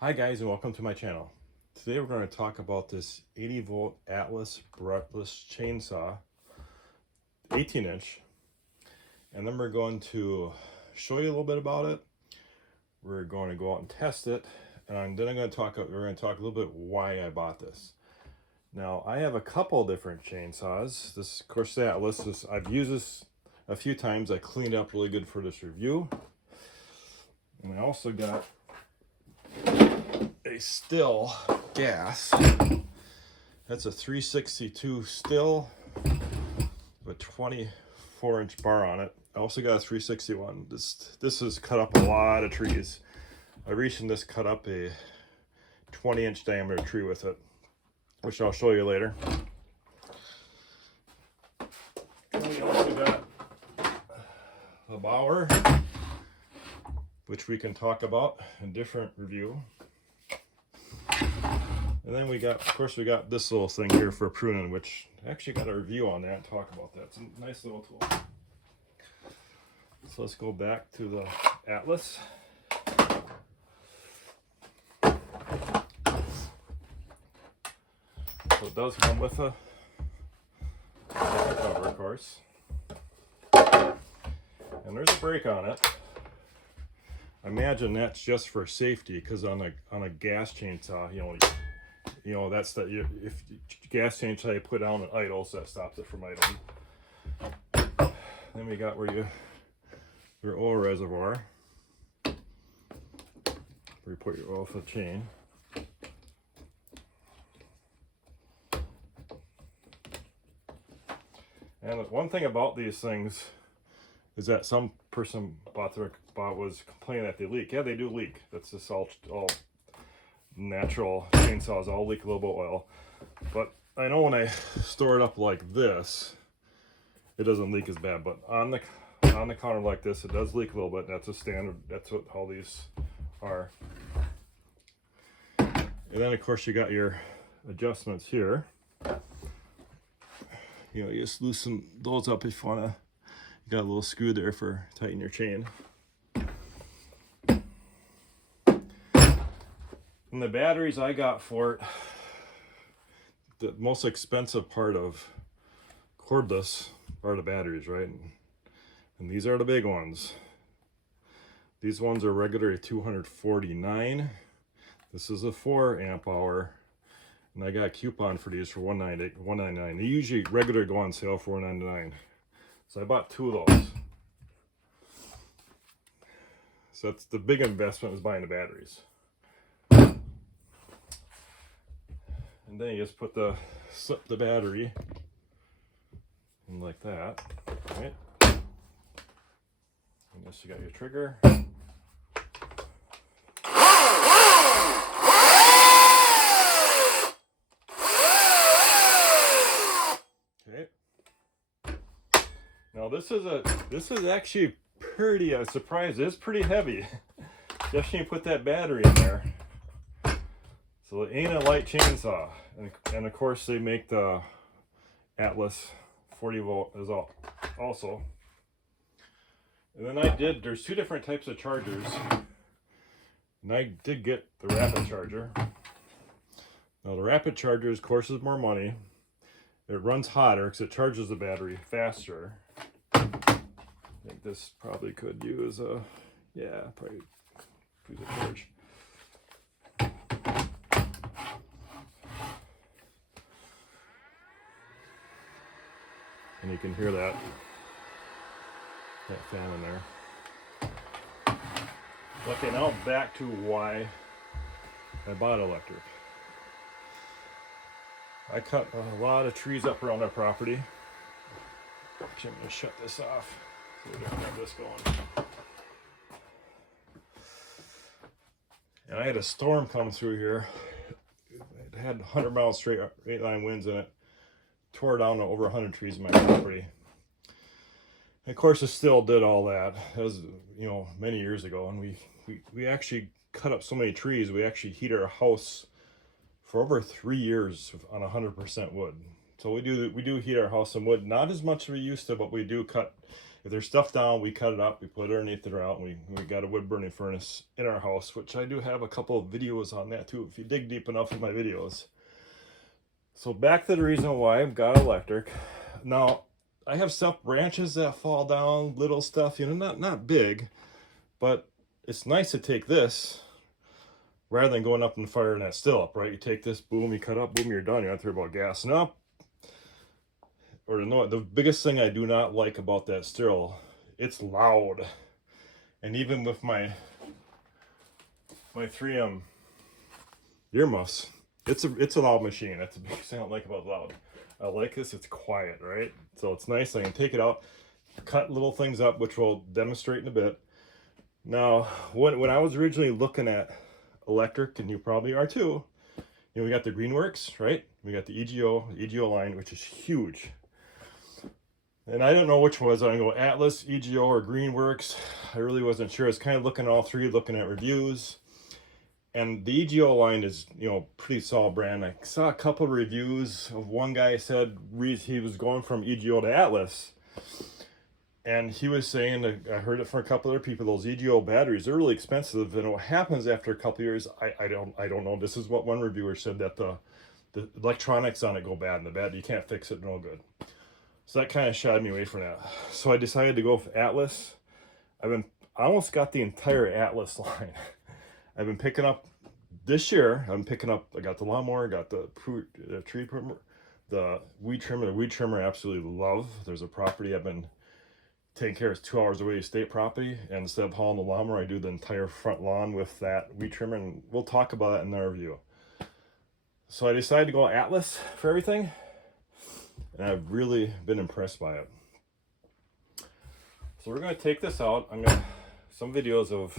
Hi guys, and welcome to my channel. Today we're going to talk about this 80-volt Atlas brushless chainsaw, 18-inch, and then we're going to show you a little bit about it. We're going to go out and test it, and then we're going to talk a little bit why I bought this. Now, I have a couple different chainsaws. This, of course, the Atlas. I've used this a few times. I cleaned up really good for this review, and I also got a still gas. That's a 362 still with 24-inch bar on it. I also got a 361. This has cut up a lot of trees. I recently just cut up a 20-inch diameter tree with it, which I'll show you later. And we also got a Bauer, which we can talk about in different review. And then we got, of course, we got this little thing here for pruning, which I actually got a review on that and talk about that. It's a nice little tool. So let's go back to the Atlas. So it does come with a cover, of course. And there's a brake on it. I imagine that's just for safety, because on a gas chainsaw, you know that's that. If gas chainsaw you put down an idle, so that stops it from idling. Then we got your oil reservoir, where you put your oil for the chain. And one thing about these things is that some person was complaining that they leak. Yeah, they do leak. That's just all natural chainsaws all leak a little bit of oil. But I know when I store it up like this, it doesn't leak as bad. But on the counter like this, it does leak a little bit. That's a standard. That's what all these are. And then of course you got your adjustments here. You just loosen those up if you wanna. You got a little screw there for tightening your chain. And the batteries I got for it, the most expensive part of cordless are the batteries, right? And these are the big ones. These ones are regular 249. This is a 4 amp hour. And I got a coupon for these for $199. They usually regular go on sale for $199. So I bought 2 of those. So that's the big investment, is buying the batteries. And then you just slip the battery in like that, right? And this, you got your trigger. Okay. Now this is actually pretty surprised. It's pretty heavy. Especially when you put that battery in there. So it ain't a light chainsaw. And of course they make the Atlas 40 volt as also. And then there's 2 different types of chargers. And I did get the rapid charger. Now the rapid charger, of course, is more money. It runs hotter because it charges the battery faster. I think this probably could use probably use a charge. And you can hear that fan in there. Okay, now back to why I bought electric. I cut a lot of trees up around our property. Actually, I'm going to shut this off so we don't have this going. And I had a storm come through here. It had 100-mile straight line winds in it. Tore down over 100 trees in my property. And of course, it still did all that. That was, many years ago. And we actually cut up so many trees. We actually heat our house for over 3 years on 100% wood. So we do heat our house in wood. Not as much as we used to, but we do cut if there's stuff down, we cut it up, we put it underneath the ground. We got a wood burning furnace in our house, which I do have a couple of videos on that too, if you dig deep enough in my videos. So back to the reason why I've got electric. Now, I have some branches that fall down, little stuff, you know, not big, but it's nice to take this rather than going up and firing that still up, right? You take this, boom, you cut up, boom, you're done. You don't have to worry about gassing up. Or no, the biggest thing I do not like about that still, it's loud. And even with my 3M earmuffs, it's a loud machine. That's the biggest thing I don't like about loud. I like this, it's quiet, right? So it's nice, I can take it out, cut little things up, which we'll demonstrate in a bit. Now, when I was originally looking at electric, and you probably are too, you know, we got the Greenworks, right? We got the EGO line, which is huge. And I don't know which was. I go Atlas, EGO, or Greenworks. I really wasn't sure. I was kind of looking at all three, looking at reviews. And the EGO line is, you know, pretty solid brand. I saw a couple of reviews of one guy said he was going from EGO to Atlas. And he was saying, I heard it from a couple other people, those EGO batteries, they're really expensive. And what happens after a couple of years, I don't know. This is what one reviewer said, that the electronics on it go bad, and the battery, you can't fix it, no good. So that kind of shied me away from that. So I decided to go for Atlas. I almost got the entire Atlas line. I've been picking up this year. I got the lawnmower, got the tree trimmer, the weed trimmer. The weed trimmer I absolutely love. There's a property I've been taking care of, it's 2 hours away, state property, and instead of hauling the lawnmower, I do the entire front lawn with that weed trimmer, and we'll talk about that in our review. So I decided to go Atlas for everything, and I've really been impressed by it. So we're going to take this out. I'm going to some videos of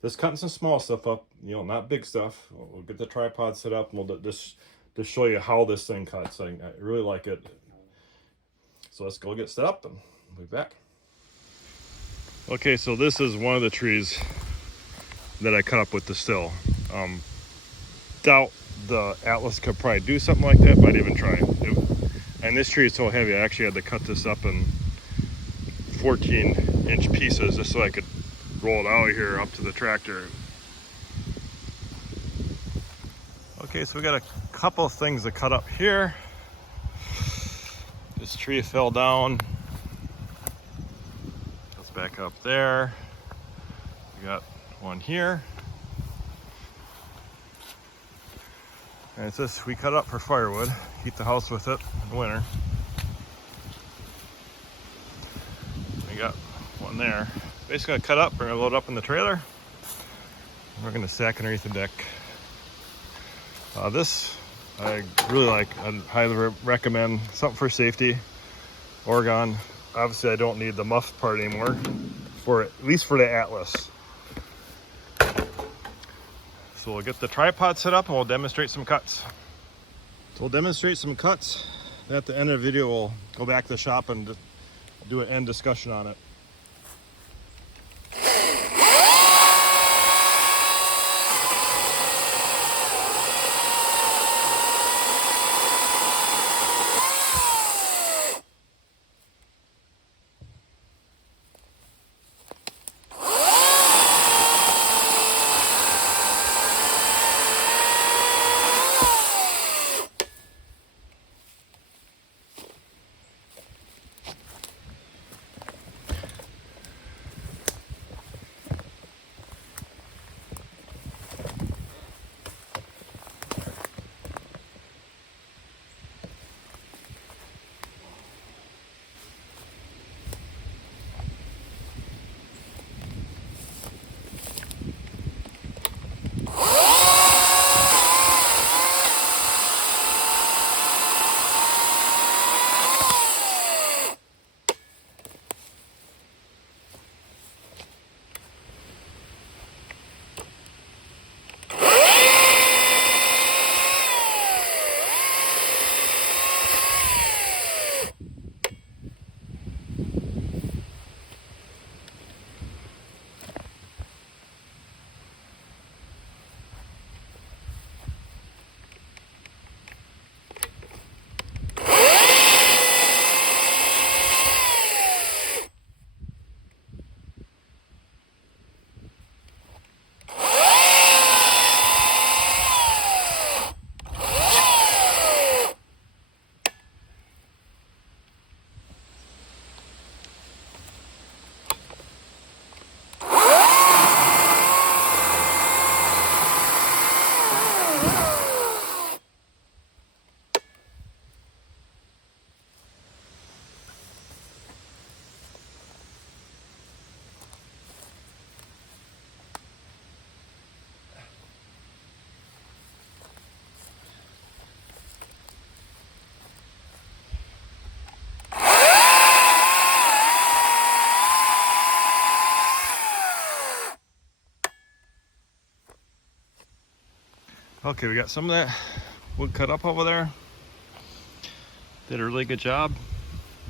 just cutting some small stuff up, you know, not big stuff. We'll get the tripod set up, and we'll just show you how this thing cuts. I really like it. So let's go get set up, and we'll be back. Okay, so this is one of the trees that I cut up with the still. Doubt the Atlas could probably do something like that, but I'd even try. And this tree is so heavy, I actually had to cut this up in 14-inch pieces just so I could roll it out here up to the tractor. Okay, so we got a couple of things to cut up here. This tree fell down. Back up there. We got one here. And it's this, we cut up for firewood, heat the house with it in the winter. We got one there. Basically gonna cut up, we're gonna load up in the trailer. And we're gonna stack underneath the deck. This I really like, I'd highly recommend, something for safety. Oregon. Obviously, I don't need the muff part anymore, at least for the Atlas. So we'll get the tripod set up and we'll demonstrate some cuts. So we'll demonstrate some cuts. At the end of the video, we'll go back to the shop and do an end discussion on it. Okay, we got some of that wood cut up over there. Did a really good job.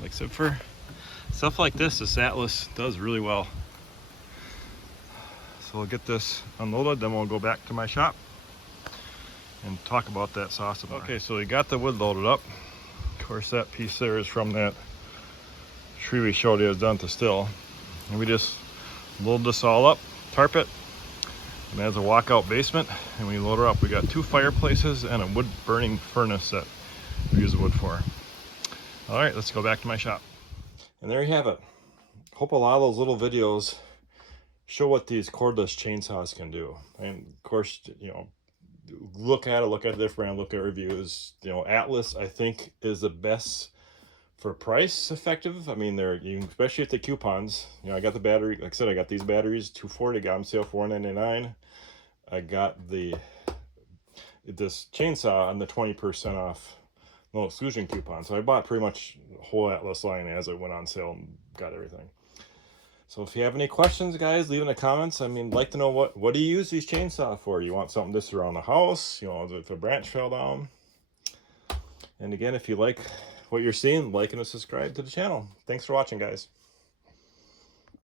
Like I said, for stuff like this Atlas does really well. So we'll get this unloaded, then we'll go back to my shop and talk about that sausage. Okay, so we got the wood loaded up. Of course, that piece there is from that tree we showed you is done to still. And we just load this all up, tarp it, and as a walkout basement. And when you load her up, we got 2 fireplaces and a wood burning furnace that we use the wood for. All right, let's go back to my shop. And there you have it. Hope a lot of those little videos show what these cordless chainsaws can do. And of course, you know, look at the different, look at reviews. You know, Atlas I think is the best for price effective. I mean, they're, especially at the coupons. You know, I got the battery, like I said, I got these batteries, 240, got them sale for $4.99. I got this chainsaw on the 20% off no exclusion coupon. So I bought pretty much the whole Atlas line as it went on sale and got everything. So if you have any questions, guys, leave in the comments. I mean, like to know what do you use these chainsaw for? You want something just around the house? You know, if a branch fell down. And again, if you like what you're seeing, like and subscribe to the channel. Thanks for watching, guys.